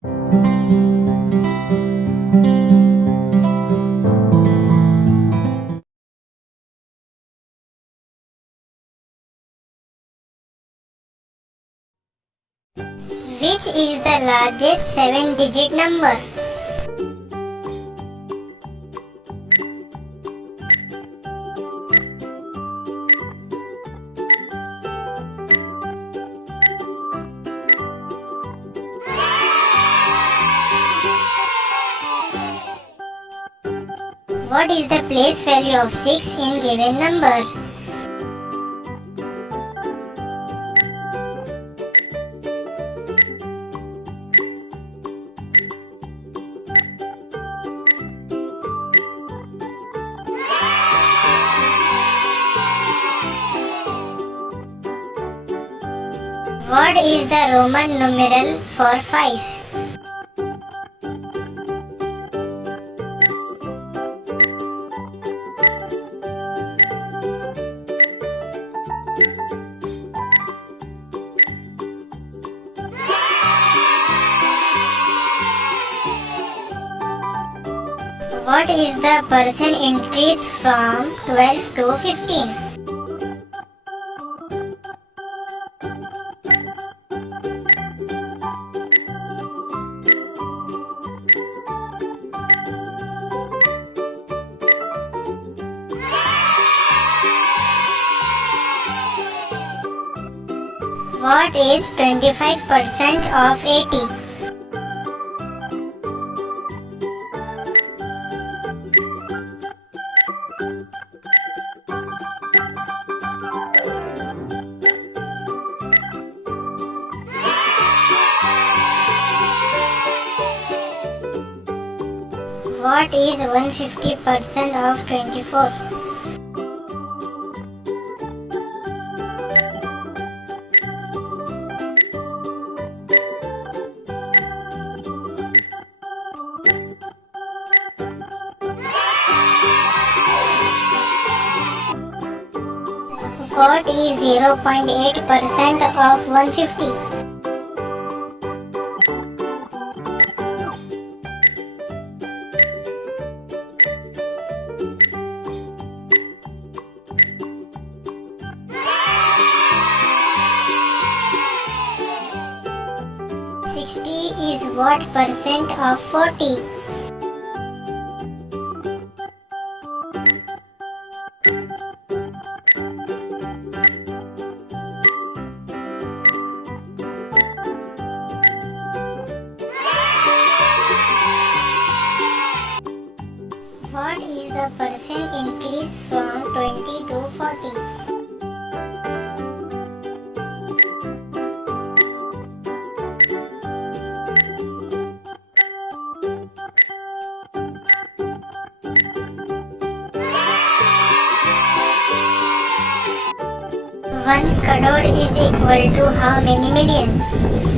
Which is the largest 7-digit number? What is the place value of 6 in given number? What is the Roman numeral for 5? What is the percent increase from 12 to 15? What is 25% of 80? What is 150% of 24? What is 0.8% of 150? Is what percent of 40? What is the percent increase from 20 to 40? One crore is equal to how many million?